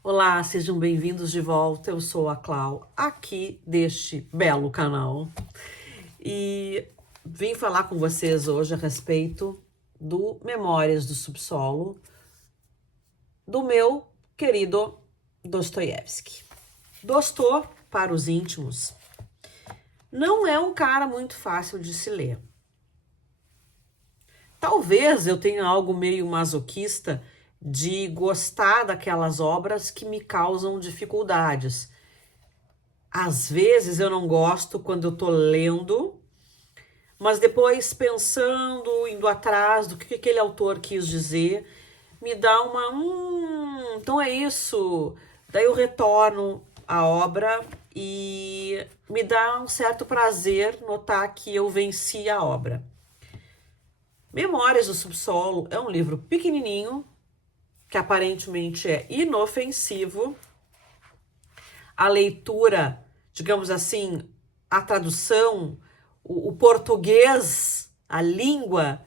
Olá, sejam bem-vindos de volta. Eu sou a Clau, aqui deste belo canal, e vim falar com vocês hoje a respeito do Memórias do Subsolo, do meu querido Dostoiévski. Dostô, para os íntimos, não é um cara muito fácil de se ler. Talvez eu tenha algo meio masoquista de gostar daquelas obras que me causam dificuldades. Às vezes eu não gosto quando eu tô lendo, mas depois pensando, indo atrás do que aquele autor quis dizer, me dá uma, então é isso. Daí eu retorno à obra e me dá um certo prazer notar que eu venci a obra. Memórias do Subsolo é um livro pequenininho, que aparentemente é inofensivo. A leitura, digamos assim, a tradução, o português, a língua,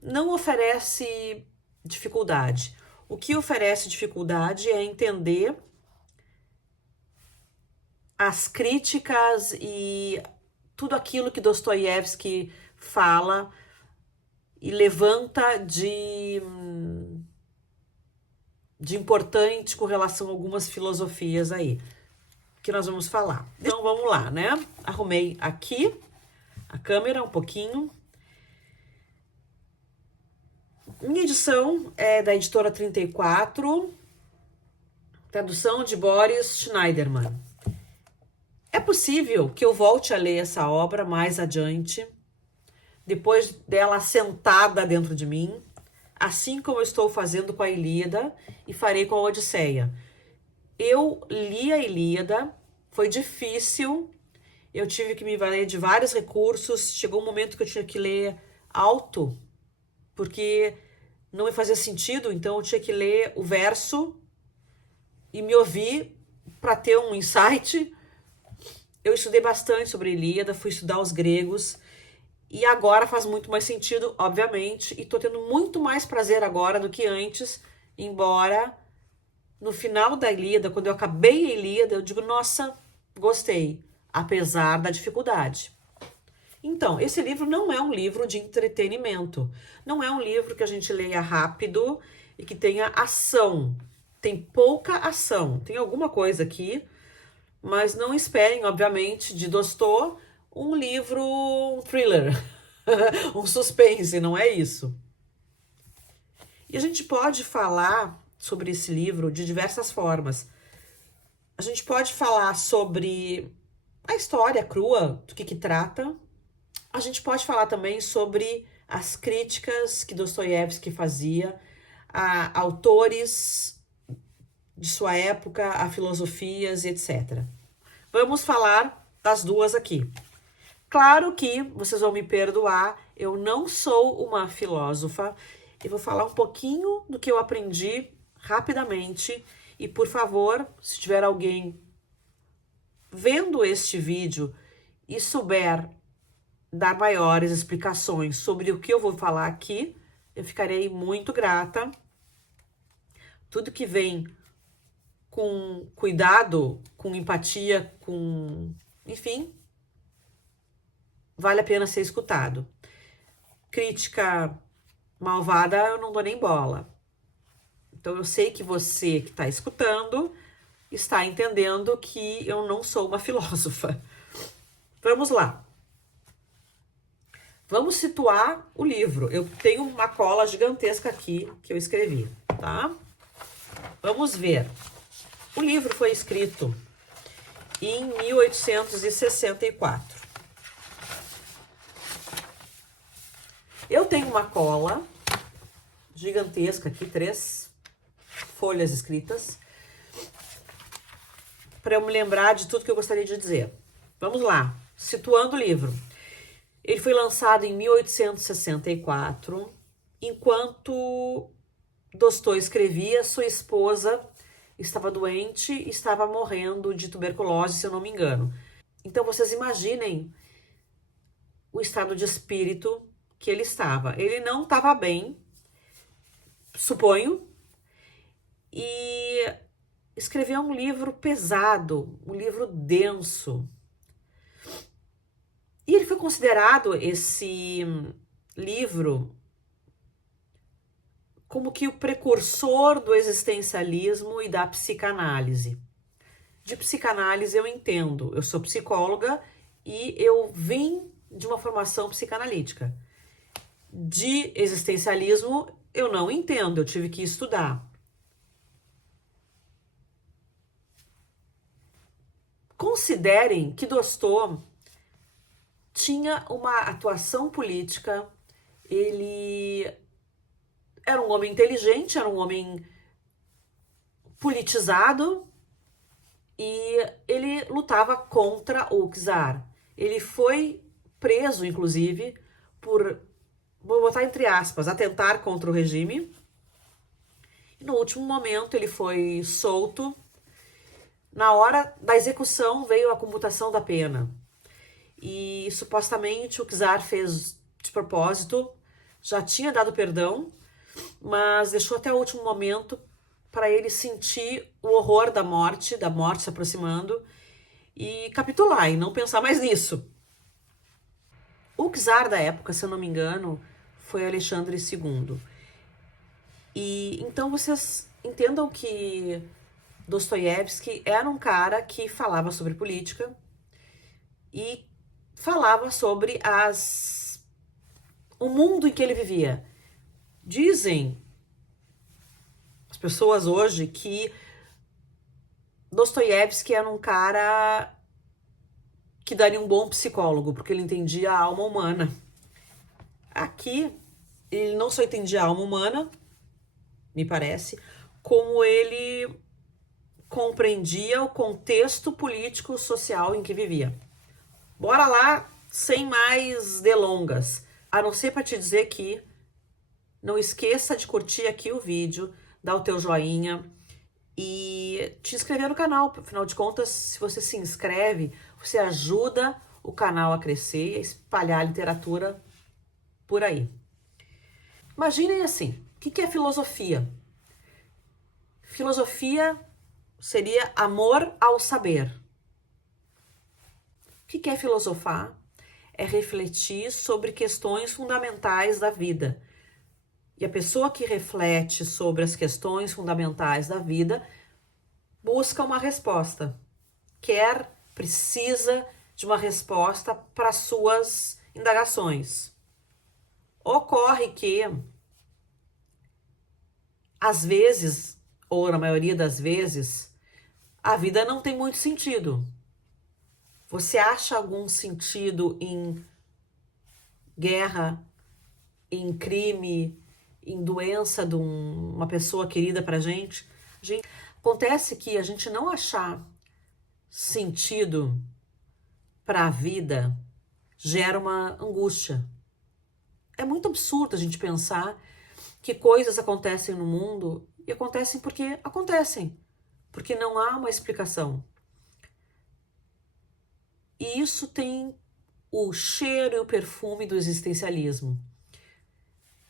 não oferece dificuldade. O que oferece dificuldade é entender as críticas e tudo aquilo que Dostoiévski fala e levanta de importante com relação a algumas filosofias aí, que nós vamos falar. Então vamos lá, né? Arrumei aqui a câmera um pouquinho. Minha edição é da editora 34, tradução de Boris Schneiderman. É possível que eu volte a ler essa obra mais adiante, depois dela assentada dentro de mim, assim como eu estou fazendo com a Ilíada e farei com a Odisseia. Eu li a Ilíada, foi difícil, eu tive que me valer de vários recursos, chegou um momento que eu tinha que ler alto, porque não me fazia sentido, então eu tinha que ler o verso e me ouvir para ter um insight. Eu estudei bastante sobre a Ilíada, fui estudar os gregos, e agora faz muito mais sentido, obviamente, e tô tendo muito mais prazer agora do que antes, embora no final da Ilíada, quando eu acabei a Ilíada, eu digo, nossa, gostei, apesar da dificuldade. Então, esse livro não é um livro de entretenimento, não é um livro que a gente leia rápido e que tenha ação. Tem pouca ação, tem alguma coisa aqui, mas não esperem, obviamente, de Dostô um livro, um thriller, um suspense, não é isso. E a gente pode falar sobre esse livro de diversas formas. A gente pode falar sobre a história crua, do que trata. A gente pode falar também sobre as críticas que Dostoiévski fazia a autores de sua época, a filosofias, etc. Vamos falar das duas aqui. Claro que vocês vão me perdoar, eu não sou uma filósofa, eu vou falar um pouquinho do que eu aprendi rapidamente. E, por favor, se tiver alguém vendo este vídeo e souber dar maiores explicações sobre o que eu vou falar aqui, eu ficarei muito grata. Tudo que vem com cuidado, com empatia, enfim, vale a pena ser escutado. Crítica malvada, eu não dou nem bola. Então, eu sei que você que está escutando está entendendo que eu não sou uma filósofa. Vamos lá. Vamos situar o livro. Eu tenho uma cola gigantesca aqui que eu escrevi, tá? Vamos ver. O livro foi escrito em 1864. Eu tenho uma cola gigantesca aqui, 3 folhas escritas, para eu me lembrar de tudo que eu gostaria de dizer. Vamos lá, situando o livro. Ele foi lançado em 1864, enquanto Dostô escrevia, sua esposa estava doente e estava morrendo de tuberculose, se eu não me engano. Então vocês imaginem o estado de espírito que ele estava. Ele não estava bem, suponho, e escreveu um livro pesado, um livro denso. E ele foi considerado, esse livro, como que o precursor do existencialismo e da psicanálise. De psicanálise eu entendo, eu sou psicóloga e eu vim de uma formação psicanalítica. De existencialismo eu não entendo, eu tive que estudar. Considerem que Dostô tinha uma atuação política, ele era um homem inteligente, era um homem politizado e ele lutava contra o czar. Ele foi preso, inclusive, por, vou botar entre aspas, atentar contra o regime. E no último momento ele foi solto. Na hora da execução veio a comutação da pena. E supostamente o czar fez de propósito, já tinha dado perdão, mas deixou até o último momento para ele sentir o horror da morte se aproximando e capitular e não pensar mais nisso. O czar da época, se eu não me engano, foi Alexandre II. E então vocês entendam que Dostoiévski era um cara que falava sobre política e falava sobre o mundo em que ele vivia. Dizem as pessoas hoje que Dostoiévski era um cara que daria um bom psicólogo, porque ele entendia a alma humana. Aqui, ele não só entendia a alma humana, me parece, como ele compreendia o contexto político social em que vivia. Bora lá, sem mais delongas, a não ser para te dizer que não esqueça de curtir aqui o vídeo, dar o teu joinha e te inscrever no canal. Afinal de contas, se você se inscreve, você ajuda o canal a crescer e a espalhar a literatura por aí. Imaginem assim, o que é filosofia? Filosofia seria amor ao saber. O que é filosofar? É refletir sobre questões fundamentais da vida. E a pessoa que reflete sobre as questões fundamentais da vida busca uma resposta. Precisa de uma resposta para suas indagações. Ocorre que, às vezes, ou na maioria das vezes, a vida não tem muito sentido. Você acha algum sentido em guerra, em crime, em doença de uma pessoa querida pra gente? Acontece que a gente não achar sentido para a vida gera uma angústia. É muito absurdo a gente pensar que coisas acontecem no mundo e acontecem, porque não há uma explicação. E isso tem o cheiro e o perfume do existencialismo.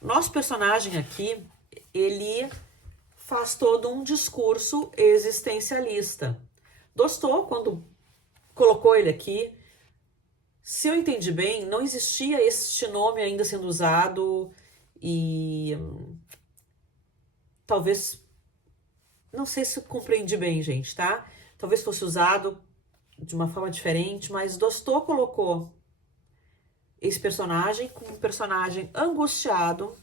Nosso personagem aqui, ele faz todo um discurso existencialista. Dostô, quando colocou ele aqui, se eu entendi bem, não existia este nome ainda sendo usado e talvez, não sei se eu compreendi bem, gente, tá? Talvez fosse usado de uma forma diferente, mas Dostô colocou esse personagem como um personagem angustiado,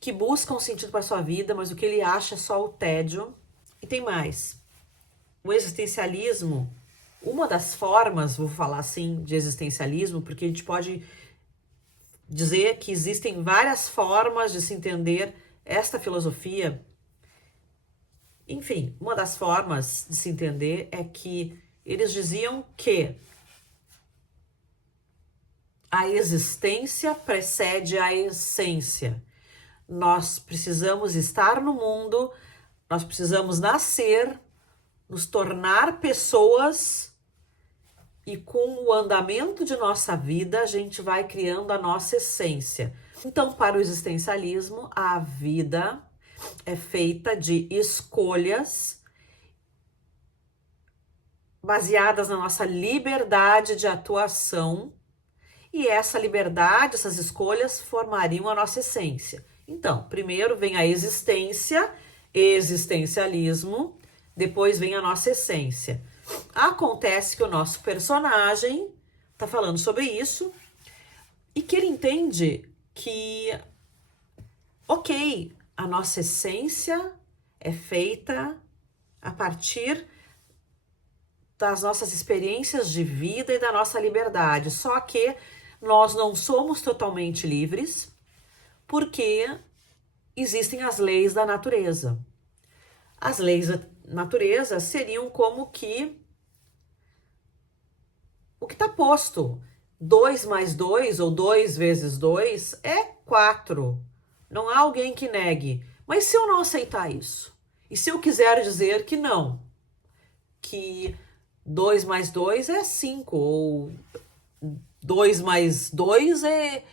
que busca um sentido para sua vida, mas o que ele acha é só o tédio. E tem mais. O existencialismo, uma das formas, vou falar assim, de existencialismo, porque a gente pode dizer que existem várias formas de se entender esta filosofia. Enfim, uma das formas de se entender é que eles diziam que a existência precede a essência. Nós precisamos estar no mundo, nós precisamos nascer, nos tornar pessoas e com o andamento de nossa vida a gente vai criando a nossa essência. Então, para o existencialismo, a vida é feita de escolhas baseadas na nossa liberdade de atuação, e essa liberdade, essas escolhas formariam a nossa essência. Então, primeiro vem a existência, existencialismo, depois vem a nossa essência. Acontece que o nosso personagem está falando sobre isso e que ele entende que, ok, a nossa essência é feita a partir das nossas experiências de vida e da nossa liberdade. Só que nós não somos totalmente livres porque existem as leis da natureza. As leis da natureza seriam como que o que está posto. 2 mais 2 ou 2 vezes 2 é 4. Não há alguém que negue. Mas se eu não aceitar isso? E se eu quiser dizer que não? Que 2 mais 2 é 5, ou 2 mais 2 é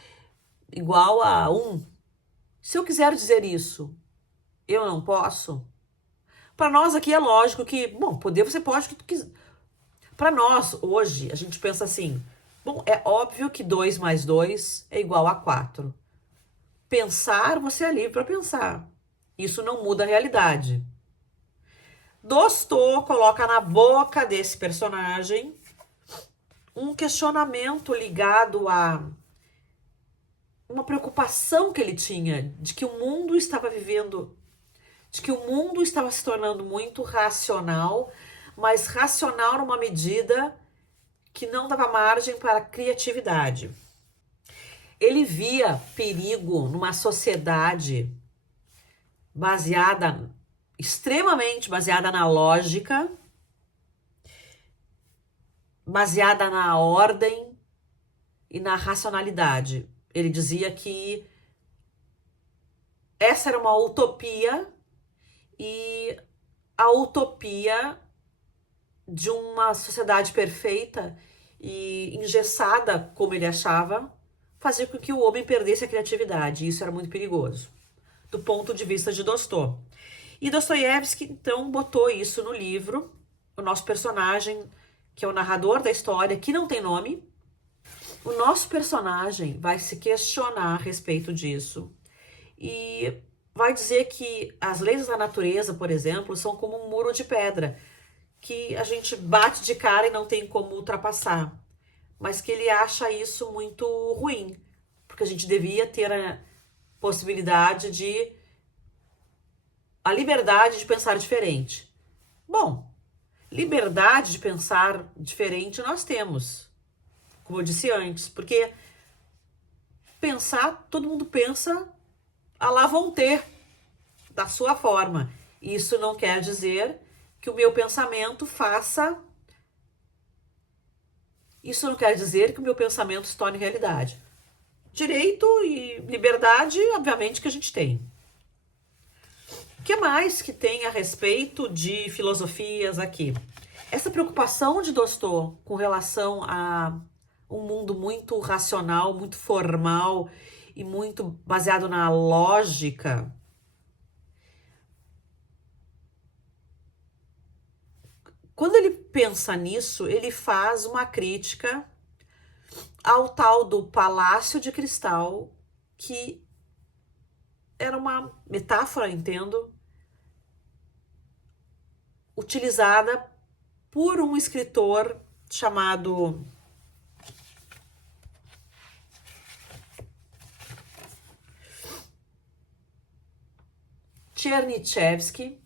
igual a 1. Se eu quiser dizer isso, eu não posso? Para nós aqui é lógico que, bom, poder você pode o que tu quiser. Para nós, hoje, a gente pensa assim, bom, é óbvio que 2 mais 2 é igual a 4. Pensar, você é livre para pensar. Isso não muda a realidade. Dostô coloca na boca desse personagem um questionamento ligado a uma preocupação que ele tinha de que o mundo estava vivendo, de que o mundo estava se tornando muito racional, mas racional numa medida que não dava margem para a criatividade. Ele via perigo numa sociedade extremamente baseada na lógica, baseada na ordem e na racionalidade. Ele dizia que essa era uma utopia e a utopia de uma sociedade perfeita e engessada, como ele achava, fazia com que o homem perdesse a criatividade. E isso era muito perigoso, do ponto de vista de Dostô. E Dostoiévski, então, botou isso no livro. O nosso personagem, que é o narrador da história, que não tem nome, o nosso personagem vai se questionar a respeito disso e vai dizer que as leis da natureza, por exemplo, são como um muro de pedra, que a gente bate de cara e não tem como ultrapassar, mas que ele acha isso muito ruim, porque a gente devia ter a possibilidade a liberdade de pensar diferente. Bom, liberdade de pensar diferente nós temos, como eu disse antes, porque pensar, todo mundo pensa, a lá vão ter, da sua forma. Isso não quer dizer que o meu pensamento faça. Isso não quer dizer que o meu pensamento se torne realidade. Direito e liberdade, obviamente, que a gente tem. O que mais que tem a respeito de filosofias aqui? Essa preocupação de Dostô com relação a um mundo muito racional, muito formal e muito baseado na lógica. Quando ele pensa nisso, ele faz uma crítica ao tal do Palácio de Cristal, que era uma metáfora, entendo, utilizada por um escritor chamado Chernyshevsky,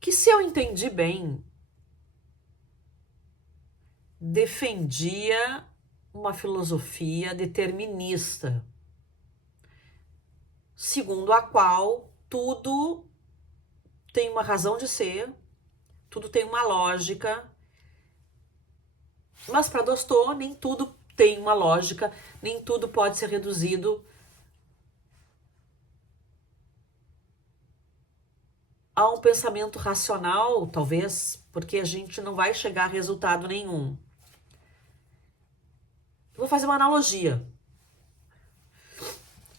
que, se eu entendi bem, defendia uma filosofia determinista, segundo a qual tudo tem uma razão de ser, tudo tem uma lógica, mas para Dostô nem tudo tem uma lógica, nem tudo pode ser reduzido a um pensamento racional, talvez, porque a gente não vai chegar a resultado nenhum. Eu vou fazer uma analogia.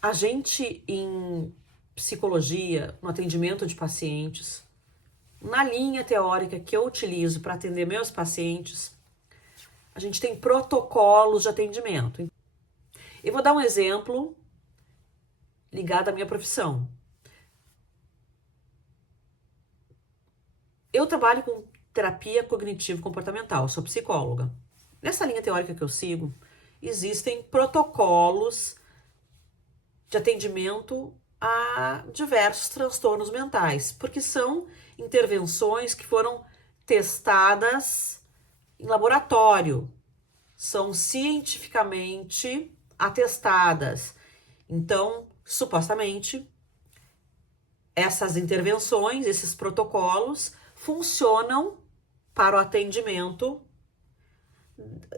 A gente, em psicologia, no atendimento de pacientes, na linha teórica que eu utilizo para atender meus pacientes, a gente tem protocolos de atendimento. Eu vou dar um exemplo ligado à minha profissão. Eu trabalho com terapia cognitivo-comportamental, sou psicóloga. Nessa linha teórica que eu sigo, existem protocolos de atendimento a diversos transtornos mentais, porque são intervenções que foram testadas em laboratório, são cientificamente atestadas. Então, supostamente, essas intervenções, esses protocolos, funcionam para o atendimento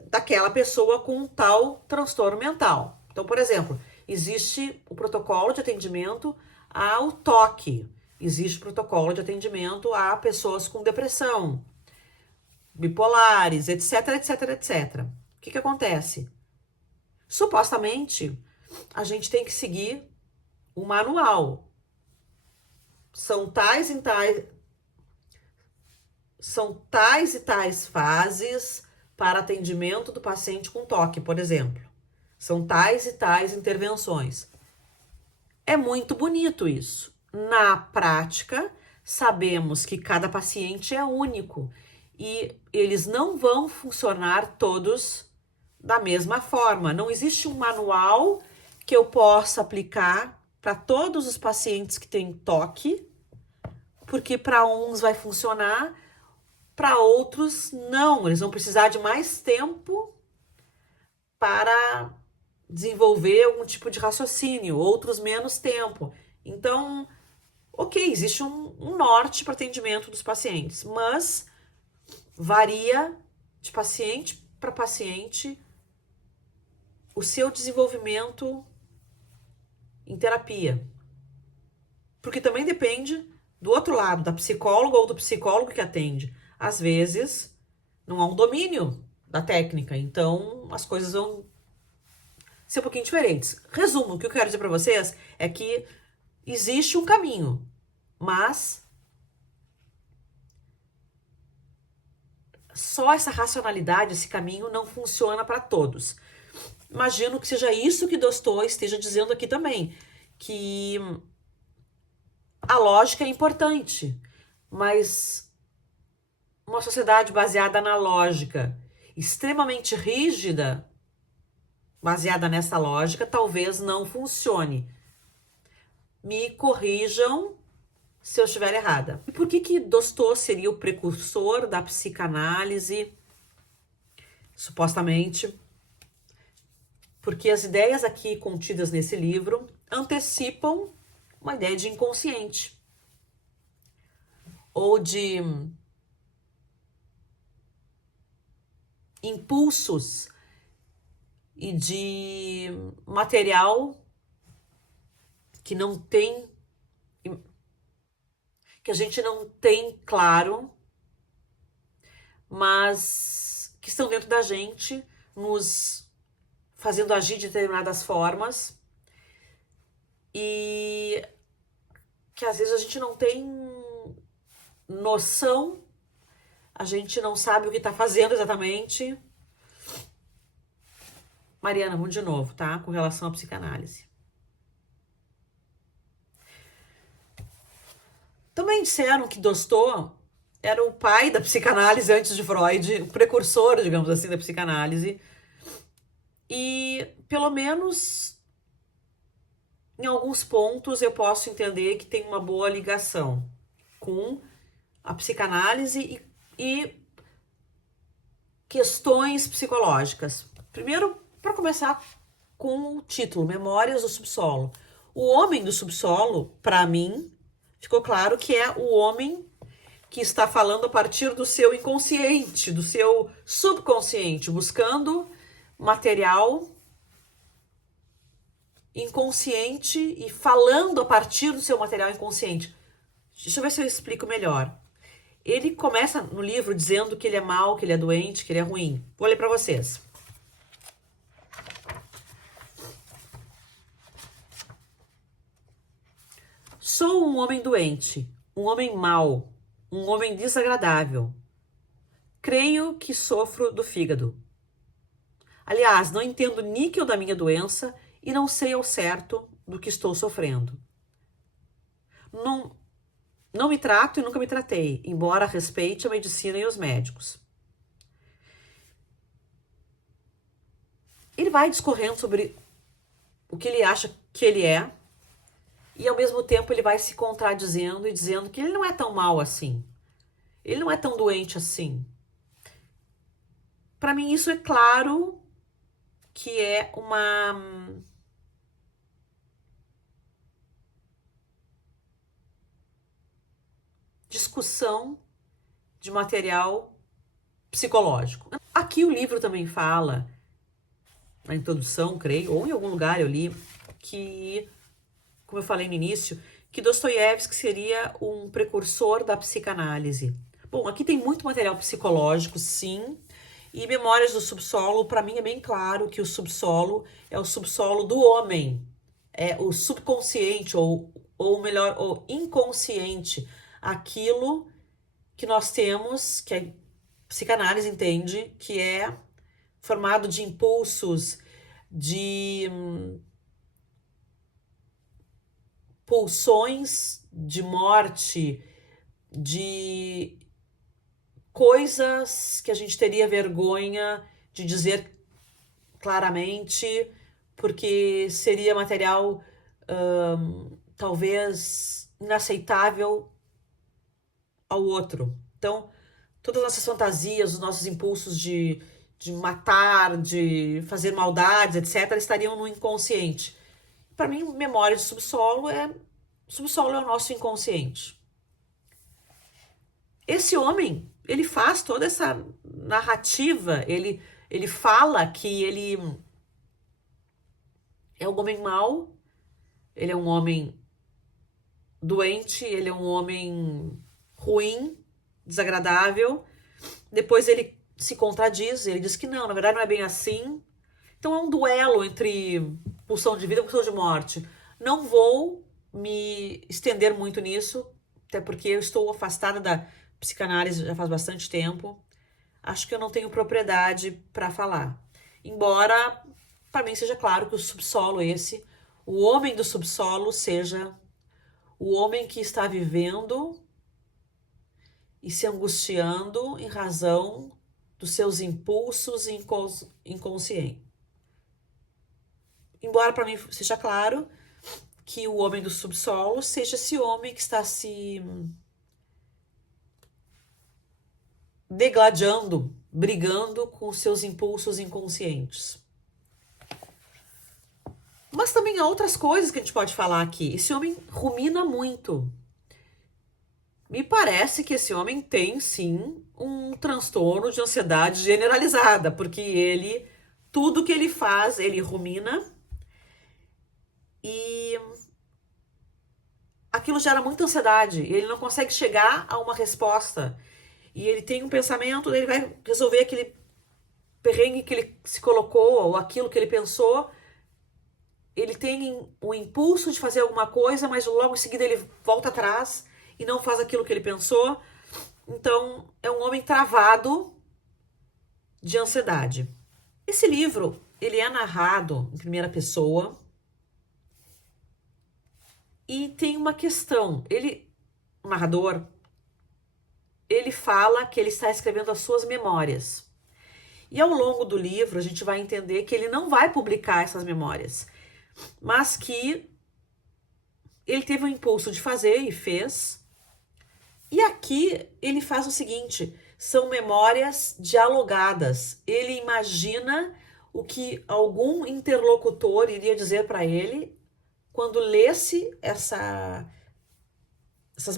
daquela pessoa com tal transtorno mental. Então, por exemplo, existe o protocolo de atendimento ao toque, existe o protocolo de atendimento a pessoas com depressão, bipolares, etc, etc, etc. O que acontece? Supostamente, a gente tem que seguir o manual. São tais e tais fases para atendimento do paciente com toque, por exemplo. São tais e tais intervenções. É muito bonito isso. Na prática, sabemos que cada paciente é único e eles não vão funcionar todos da mesma forma. Não existe um manual que eu possa aplicar para todos os pacientes que têm toque, porque para uns vai funcionar, para outros não. Eles vão precisar de mais tempo para desenvolver algum tipo de raciocínio, outros menos tempo. Então, ok, existe um norte para atendimento dos pacientes, mas varia de paciente para paciente o seu desenvolvimento em terapia. Porque também depende do outro lado, da psicóloga ou do psicólogo que atende. Às vezes, não há um domínio da técnica, então as coisas vão ser um pouquinho diferentes. Resumo, o que eu quero dizer para vocês é que existe um caminho, mas só essa racionalidade, esse caminho não funciona para todos. Imagino que seja isso que Tolstói esteja dizendo aqui também, que a lógica é importante, mas uma sociedade baseada na lógica, extremamente rígida, baseada nessa lógica, talvez não funcione. Me corrijam se eu estiver errada. E por que Tolstói seria o precursor da psicanálise, supostamente? Porque as ideias aqui contidas nesse livro antecipam uma ideia de inconsciente ou de impulsos e de material que não tem, que a gente não tem claro, mas que estão dentro da gente, nos fazendo agir de determinadas formas e que às vezes a gente não tem noção, a gente não sabe o que está fazendo exatamente. Mariana, vamos de novo, tá? Com relação à psicanálise. Também disseram que Tolstói era o pai da psicanálise antes de Freud, o precursor, digamos assim, da psicanálise. E, pelo menos, em alguns pontos eu posso entender que tem uma boa ligação com a psicanálise e questões psicológicas. Primeiro, para começar com o título, Memórias do Subsolo. O homem do subsolo, para mim, ficou claro que é o homem que está falando a partir do seu inconsciente, do seu subconsciente, buscando material inconsciente e falando a partir do seu material inconsciente. Deixa eu ver se eu explico melhor. Ele começa no livro dizendo que ele é mau, que ele é doente, que ele é ruim. Vou ler para vocês. Sou um homem doente, um homem mau, um homem desagradável. Creio que sofro do fígado. Aliás, não entendo níquel da minha doença e não sei ao certo do que estou sofrendo. Não me trato e nunca me tratei, embora respeite a medicina e os médicos. Ele vai discorrendo sobre o que ele acha que ele é, e ao mesmo tempo ele vai se contradizendo e dizendo que ele não é tão mal assim. Ele não é tão doente assim. Para mim, isso é claro que é uma discussão de material psicológico. Aqui o livro também fala, na introdução, creio, ou em algum lugar eu li, que, como eu falei no início, que Dostoiévski seria um precursor da psicanálise. Bom, aqui tem muito material psicológico, sim, e Memórias do Subsolo, para mim é bem claro que o subsolo é o subsolo do homem, é o subconsciente, ou melhor, o inconsciente, aquilo que nós temos, que a psicanálise entende, que é formado de impulsos, de pulsões de morte, de coisas que a gente teria vergonha de dizer claramente, porque seria material talvez inaceitável ao outro. Então, todas as nossas fantasias, os nossos impulsos de matar, de fazer maldades, etc., estariam no inconsciente. Para mim, memória de subsolo é o nosso inconsciente. Esse homem, ele faz toda essa narrativa, ele fala que ele é um homem mau, ele é um homem doente, ele é um homem ruim, desagradável. Depois ele se contradiz, ele diz que não, na verdade não é bem assim. Então é um duelo entre pulsão de vida e pulsão de morte. Não vou me estender muito nisso, até porque eu estou afastada da psicanálise já faz bastante tempo. Acho que eu não tenho propriedade para falar. Embora, para mim, seja claro que o subsolo o homem do subsolo, seja o homem que está vivendo e se angustiando em razão dos seus impulsos inconscientes. Embora para mim seja claro que o homem do subsolo seja esse homem que está se degladiando, brigando com os seus impulsos inconscientes. Mas também há outras coisas que a gente pode falar aqui. Esse homem rumina muito. Me parece que esse homem tem, sim, um transtorno de ansiedade generalizada, porque tudo que ele faz, ele rumina e aquilo gera muita ansiedade. Ele não consegue chegar a uma resposta. E ele tem um pensamento, ele vai resolver aquele perrengue que ele se colocou, ou aquilo que ele pensou. Ele tem o impulso de fazer alguma coisa, mas logo em seguida ele volta atrás e não faz aquilo que ele pensou. Então, é um homem travado de ansiedade. Esse livro, ele é narrado em primeira pessoa e tem uma questão. O narrador, ele fala que ele está escrevendo as suas memórias. E ao longo do livro, a gente vai entender que ele não vai publicar essas memórias, mas que ele teve o impulso de fazer e fez. E aqui ele faz o seguinte, são memórias dialogadas. Ele imagina o que algum interlocutor iria dizer para ele quando lesse essas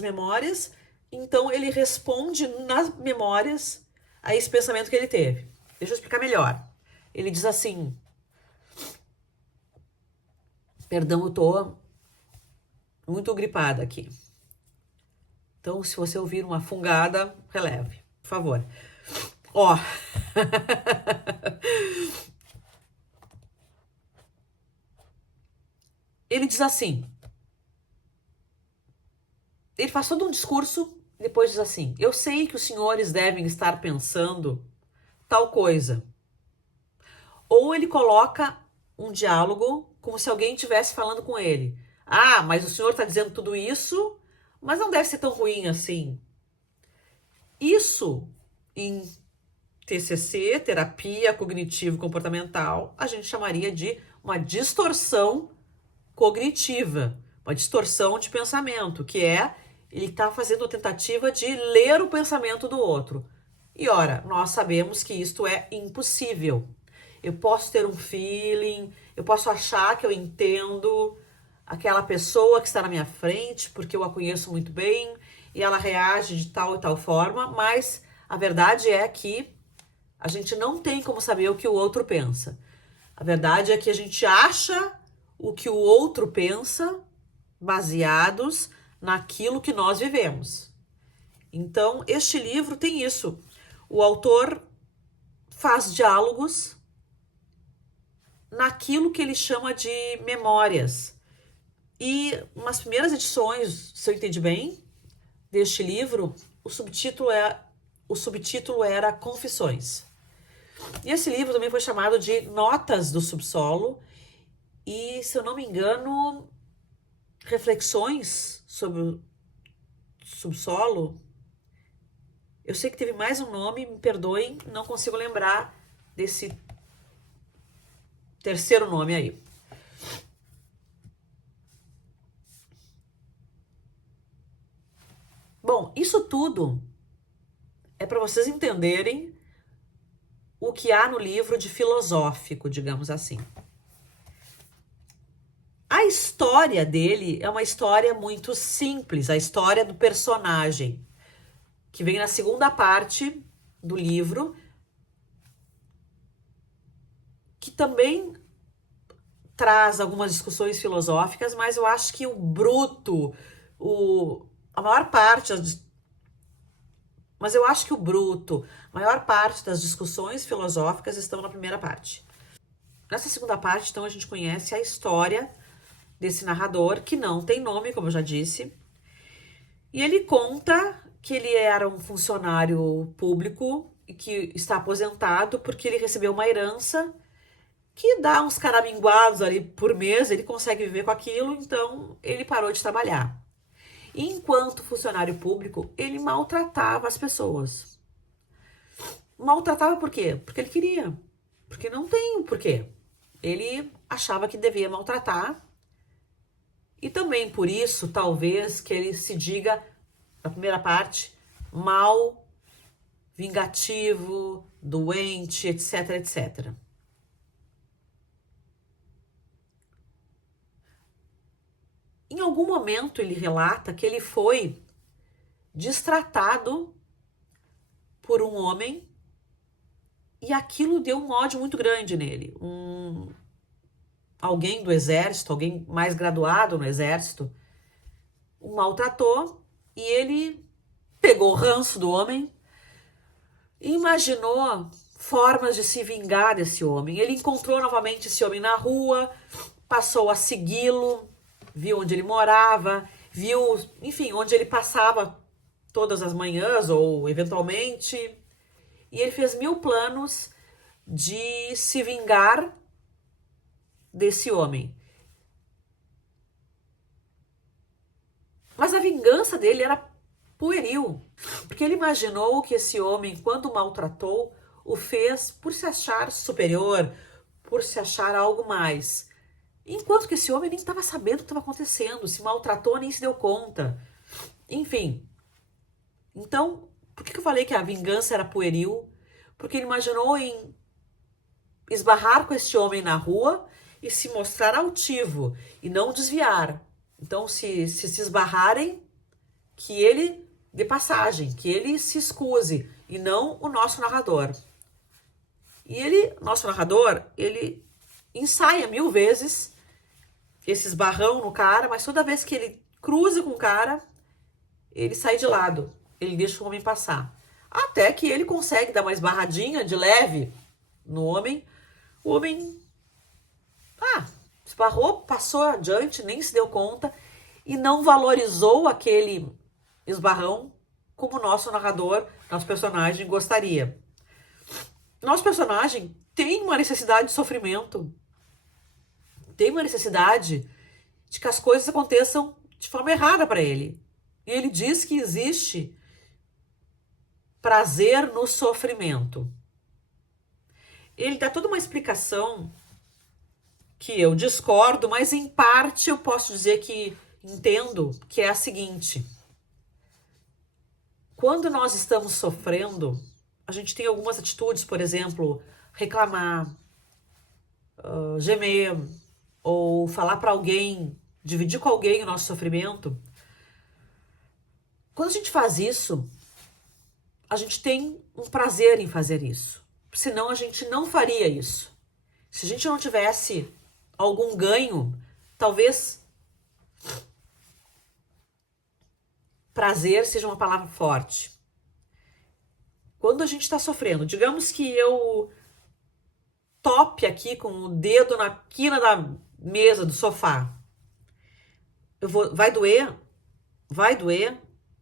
memórias. Então ele responde nas memórias a esse pensamento que ele teve. Deixa eu explicar melhor. Ele diz assim, perdão, eu tô muito gripada aqui. Então, se você ouvir uma fungada, releve, por favor. Ó. Ele diz assim. Ele faz todo um discurso, depois diz assim: eu sei que os senhores devem estar pensando tal coisa. Ou ele coloca um diálogo como se alguém estivesse falando com ele. Ah, mas o senhor está dizendo tudo isso, mas não deve ser tão ruim assim. Isso, em TCC, terapia cognitivo-comportamental, a gente chamaria de uma distorção cognitiva, uma distorção de pensamento, que é ele está fazendo a tentativa de ler o pensamento do outro. E ora, nós sabemos que isto é impossível. Eu posso ter um feeling, eu posso achar que eu entendo aquela pessoa que está na minha frente, porque eu a conheço muito bem, e ela reage de tal e tal forma, mas a verdade é que a gente não tem como saber o que o outro pensa. A verdade é que a gente acha o que o outro pensa baseados naquilo que nós vivemos. Então, este livro tem isso. O autor faz diálogos naquilo que ele chama de memórias. E umas primeiras edições, se eu entendi bem, deste livro, o subtítulo era Confissões. E esse livro também foi chamado de Notas do Subsolo e, se eu não me engano, Reflexões sobre o Subsolo. Eu sei que teve mais um nome, me perdoem, não consigo lembrar desse terceiro nome aí. Bom, isso tudo é para vocês entenderem o que há no livro de filosófico, digamos assim. A história dele é uma história muito simples, a história do personagem, que vem na segunda parte do livro, que também traz algumas discussões filosóficas, mas eu acho que o bruto, a maior parte das discussões filosóficas estão na primeira parte. Nessa segunda parte, então, a gente conhece a história desse narrador, que não tem nome, como eu já disse, e ele conta que ele era um funcionário público e que está aposentado porque ele recebeu uma herança que dá uns caraminguados ali por mês, ele consegue viver com aquilo, então ele parou de trabalhar. E enquanto funcionário público, ele maltratava as pessoas. Maltratava por quê? Porque ele queria. Porque não tem o porquê. Ele achava que devia maltratar. E também por isso, talvez, que ele se diga, na primeira parte, mal, vingativo, doente, etc, etc. Em algum momento ele relata que ele foi destratado por um homem e aquilo deu um ódio muito grande nele. Alguém do exército, alguém mais graduado no exército, o maltratou e ele pegou o ranço do homem e imaginou formas de se vingar desse homem. Ele encontrou novamente esse homem na rua, passou a segui-lo, viu onde ele morava, viu, enfim, onde ele passava todas as manhãs ou eventualmente, e ele fez 1000 planos de se vingar desse homem. Mas a vingança dele era pueril, porque ele imaginou que esse homem, quando o maltratou, o fez por se achar superior, por se achar algo mais. Enquanto que esse homem nem estava sabendo o que estava acontecendo, se maltratou, nem se deu conta. Enfim. Então, por que eu falei que a vingança era pueril? Porque ele imaginou em esbarrar com esse homem na rua e se mostrar altivo e não desviar. Então, se esbarrarem, que ele dê passagem, que ele se excuse e não o nosso narrador. E nosso narrador, ele ensaia 1000 vezes esse esbarrão no cara, mas toda vez que ele cruza com o cara, ele sai de lado, ele deixa o homem passar. Até que ele consegue dar uma esbarradinha de leve no homem. O homem, esbarrou, passou adiante, nem se deu conta e não valorizou aquele esbarrão como o nosso narrador, nosso personagem gostaria. Nosso personagem tem uma necessidade de sofrimento, tem uma necessidade de que as coisas aconteçam de forma errada para ele. E ele diz que existe prazer no sofrimento. Ele dá toda uma explicação que eu discordo, mas em parte eu posso dizer que entendo, que é a seguinte. Quando nós estamos sofrendo, a gente tem algumas atitudes, por exemplo, reclamar, gemer, ou falar para alguém, dividir com alguém o nosso sofrimento. Quando a gente faz isso, a gente tem um prazer em fazer isso. Senão a gente não faria isso. Se a gente não tivesse algum ganho, talvez prazer seja uma palavra forte. Quando a gente está sofrendo, digamos que eu tope aqui com o dedo na quina da mesa, do sofá. Vai doer,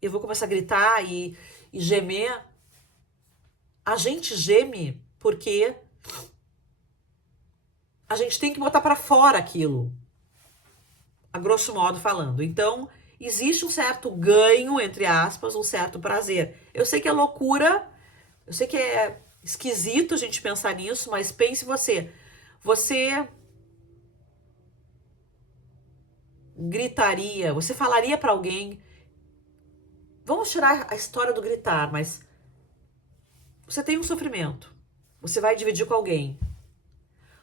eu vou começar a gritar e gemer. A gente geme porque a gente tem que botar para fora aquilo, a grosso modo falando. Então, existe um certo ganho, entre aspas, um certo prazer. Eu sei que é loucura, eu sei que é esquisito a gente pensar nisso, mas pense você. Você gritaria, você falaria para alguém. Vamos tirar a história do gritar, mas você tem um sofrimento. Você vai dividir com alguém.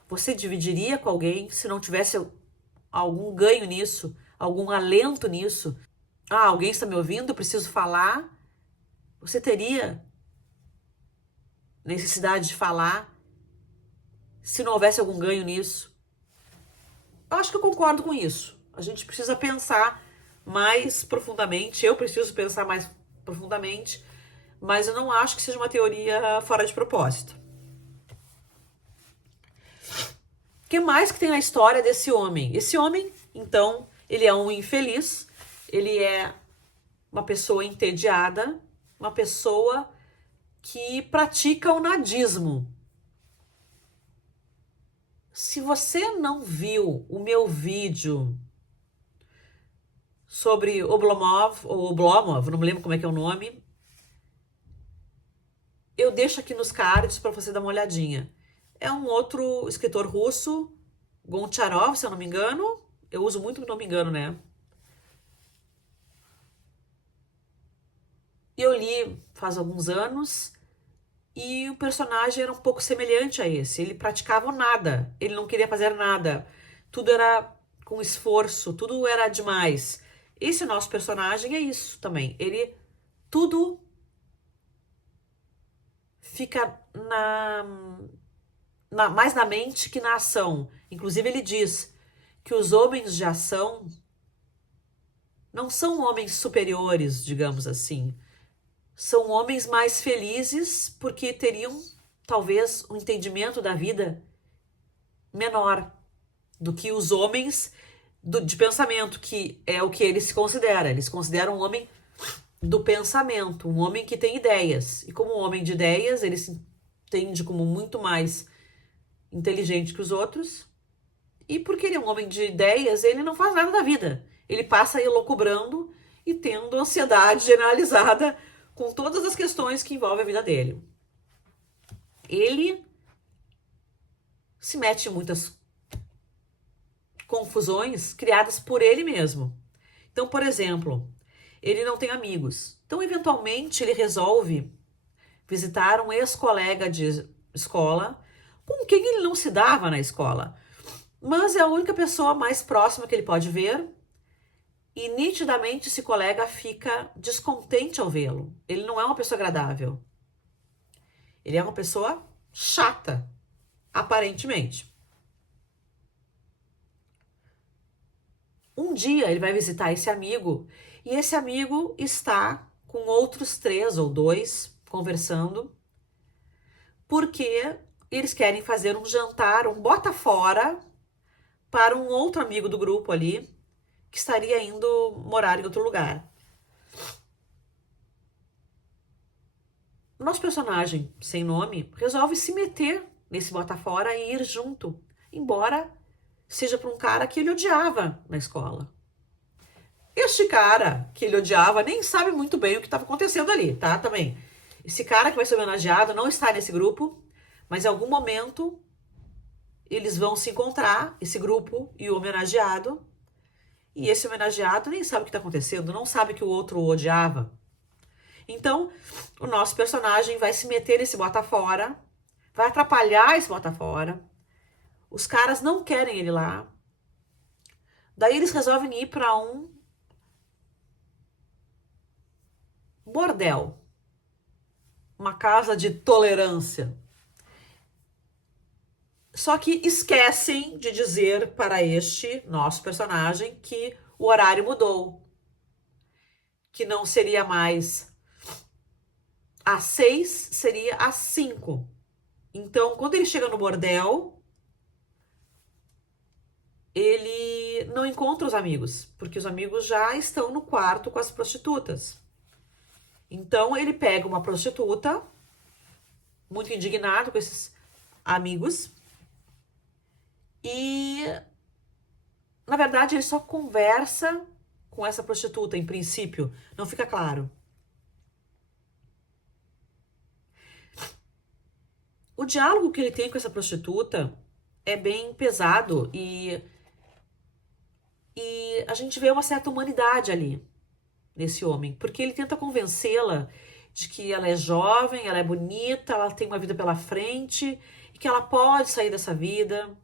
Você dividiria com alguém se não tivesse algum ganho nisso, algum alento nisso? Alguém está me ouvindo, eu preciso falar. Você teria necessidade de falar se não houvesse algum ganho nisso? Eu acho que eu concordo com isso. A gente precisa pensar mais profundamente, eu preciso pensar mais profundamente, mas eu não acho que seja uma teoria fora de propósito. O que mais que tem na história desse homem? Esse homem, então, ele é um infeliz, ele é uma pessoa entediada, uma pessoa que pratica o nadismo. Se você não viu o meu vídeo sobre Oblomov, ou Oblomov, não me lembro como é que é o nome, eu deixo aqui nos cards para você dar uma olhadinha. É um outro escritor russo, Goncharov, se eu não me engano. Eu uso muito não me engano, né? Eu li faz alguns anos e o personagem era um pouco semelhante a esse. Ele praticava nada, ele não queria fazer nada. Tudo era com esforço, tudo era demais. Esse nosso personagem é isso também. Ele, tudo fica mais na mente que na ação. Inclusive ele diz que os homens de ação não são homens superiores, digamos assim. São homens mais felizes porque teriam talvez um entendimento da vida menor do que os homens de pensamento, que é o que ele se considera. Eles consideram um homem do pensamento, um homem que tem ideias. E como um homem de ideias, ele se entende como muito mais inteligente que os outros. E porque ele é um homem de ideias, ele não faz nada da vida. Ele passa elucubrando e tendo ansiedade generalizada com todas as questões que envolvem a vida dele. Ele se mete em muitas confusões criadas por ele mesmo. Então, por exemplo, ele não tem amigos. Então, eventualmente, ele resolve visitar um ex-colega de escola com quem ele não se dava na escola. Mas é a única pessoa mais próxima que ele pode ver e nitidamente esse colega fica descontente ao vê-lo. Ele não é uma pessoa agradável. Ele é uma pessoa chata, aparentemente. Um dia ele vai visitar esse amigo E esse amigo está com outros 3 ou 2 conversando, porque eles querem fazer um jantar, um bota fora, para um outro amigo do grupo ali, que estaria indo morar em outro lugar. O nosso personagem, sem nome, resolve se meter nesse bota fora e ir junto, embora seja para um cara que ele odiava na escola. Este cara que ele odiava nem sabe muito bem o que estava acontecendo ali, tá? Também. Esse cara que vai ser homenageado não está nesse grupo, mas em algum momento eles vão se encontrar, esse grupo e o homenageado, e esse homenageado nem sabe o que está acontecendo, não sabe que o outro o odiava. Então, o nosso personagem vai se meter nesse bota fora, vai atrapalhar esse bota fora. Os caras não querem ele lá. Daí eles resolvem ir para um bordel, uma casa de tolerância. Só que esquecem de dizer para este nosso personagem que o horário mudou, que não seria mais às 6, seria às 5. Então, quando ele chega no bordel, ele não encontra os amigos, porque os amigos já estão no quarto com as prostitutas. Então, ele pega uma prostituta, muito indignado com esses amigos, e, na verdade, ele só conversa com essa prostituta, em princípio, não fica claro. O diálogo que ele tem com essa prostituta é bem pesado e a gente vê uma certa humanidade ali, nesse homem, porque ele tenta convencê-la de que ela é jovem, ela é bonita, ela tem uma vida pela frente e que ela pode sair dessa vida.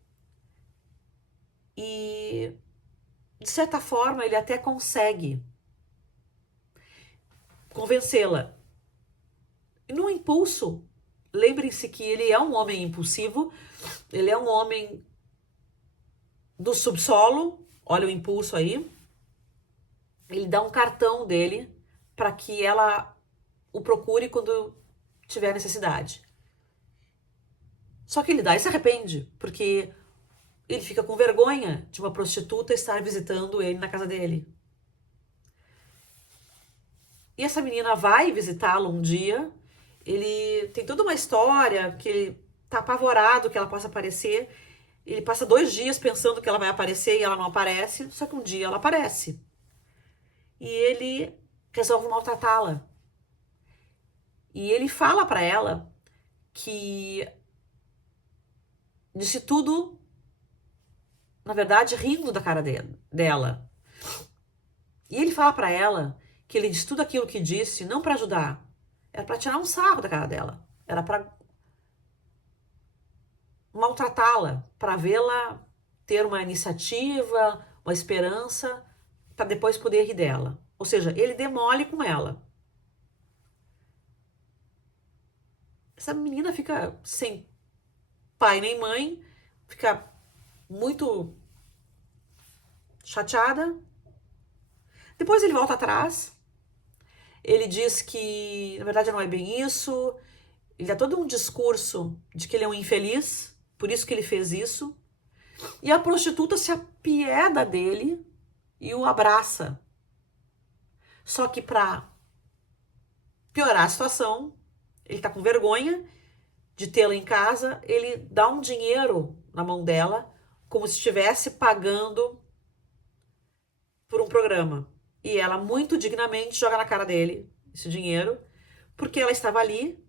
E, de certa forma, ele até consegue convencê-la. E no impulso, lembrem-se que ele é um homem impulsivo, ele é um homem do subsolo, olha o impulso aí. Ele dá um cartão dele para que ela o procure quando tiver necessidade. Só que ele dá e se arrepende, porque ele fica com vergonha de uma prostituta estar visitando ele na casa dele. E essa menina vai visitá-lo um dia. Ele tem toda uma história que ele tá apavorado que ela possa aparecer. Ele passa 2 dias pensando que ela vai aparecer e ela não aparece. Só que um dia ela aparece. E ele resolve maltratá-la. E ele fala para ela que disse tudo, na verdade, rindo da cara dela. E ele fala para ela que ele disse tudo aquilo que disse não para ajudar, era para tirar um sarro da cara dela, era para maltratá-la, para vê-la ter uma iniciativa, uma esperança, para depois poder rir dela. Ou seja, ele demole com ela. Essa menina fica sem pai nem mãe, fica muito chateada. Depois ele volta atrás, ele diz que na verdade não é bem isso, ele dá todo um discurso de que ele é um infeliz, por isso que ele fez isso, e a prostituta se apieda dele e o abraça. Só que para piorar a situação, ele tá com vergonha de tê-la em casa, ele dá um dinheiro na mão dela, como se estivesse pagando por um programa. E ela, muito dignamente, joga na cara dele esse dinheiro, porque ela estava ali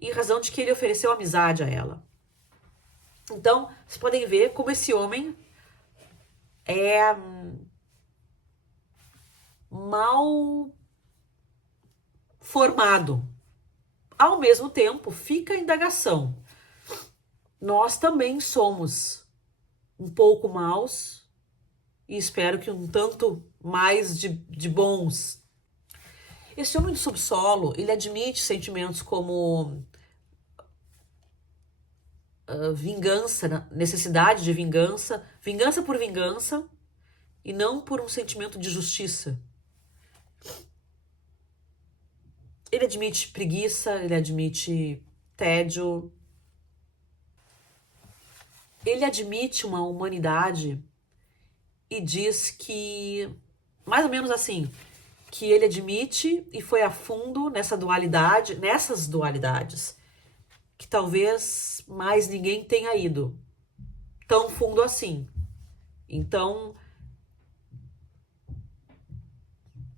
em razão de que ele ofereceu amizade a ela. Então, vocês podem ver como esse homem é mal formado. Ao mesmo tempo, fica a indagação. Nós também somos um pouco maus e espero que um tanto mais de bons. Esse homem do subsolo, ele admite sentimentos como vingança, necessidade de vingança, vingança por vingança e não por um sentimento de justiça. Ele admite preguiça, ele admite tédio, ele admite uma humanidade e diz que, mais ou menos assim, que ele admite e foi a fundo nessa dualidade, nessas dualidades, que talvez mais ninguém tenha ido tão fundo assim. Então,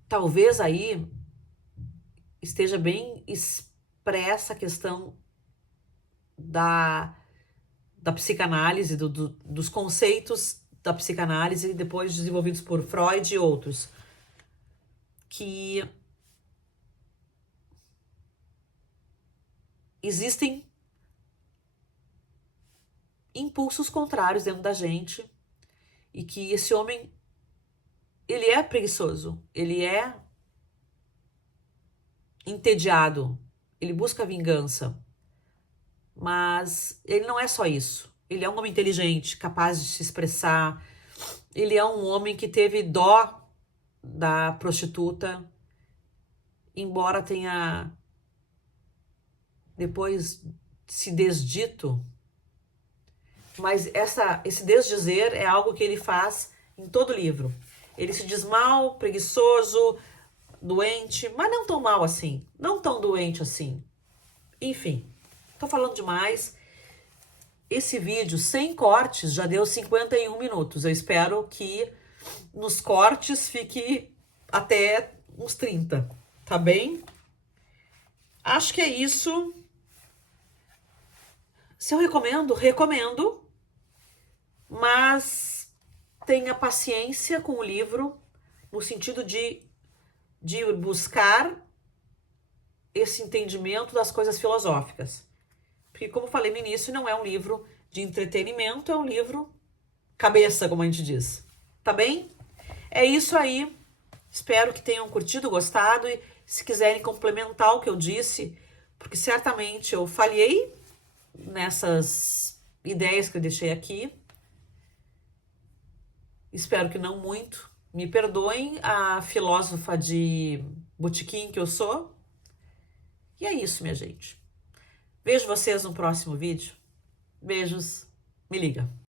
talvez aí esteja bem expressa a questão da psicanálise, dos conceitos da psicanálise, depois desenvolvidos por Freud e outros, que existem impulsos contrários dentro da gente e que esse homem, ele é preguiçoso, ele é entediado, ele busca vingança, mas ele não é só isso. Ele é um homem inteligente, capaz de se expressar, ele é um homem que teve dó da prostituta, embora tenha depois se desdito, mas esse desdizer é algo que ele faz em todo o livro. Ele se diz mal, preguiçoso, doente, mas não tão mal assim, não tão doente assim. Enfim, tô falando demais. Esse vídeo sem cortes já deu 51 minutos. Eu espero que nos cortes fique até uns 30, tá bem? Acho que é isso. Se eu recomendo, recomendo, mas tenha paciência com o livro, no sentido de buscar esse entendimento das coisas filosóficas. Porque, como eu falei no início, não é um livro de entretenimento, é um livro cabeça, como a gente diz. Tá bem? É isso aí. Espero que tenham curtido, gostado e se quiserem complementar o que eu disse, porque certamente eu falhei nessas ideias que eu deixei aqui. Espero que não muito. Me perdoem a filósofa de botequim que eu sou. E é isso, minha gente. Vejo vocês no próximo vídeo. Beijos. Me liga.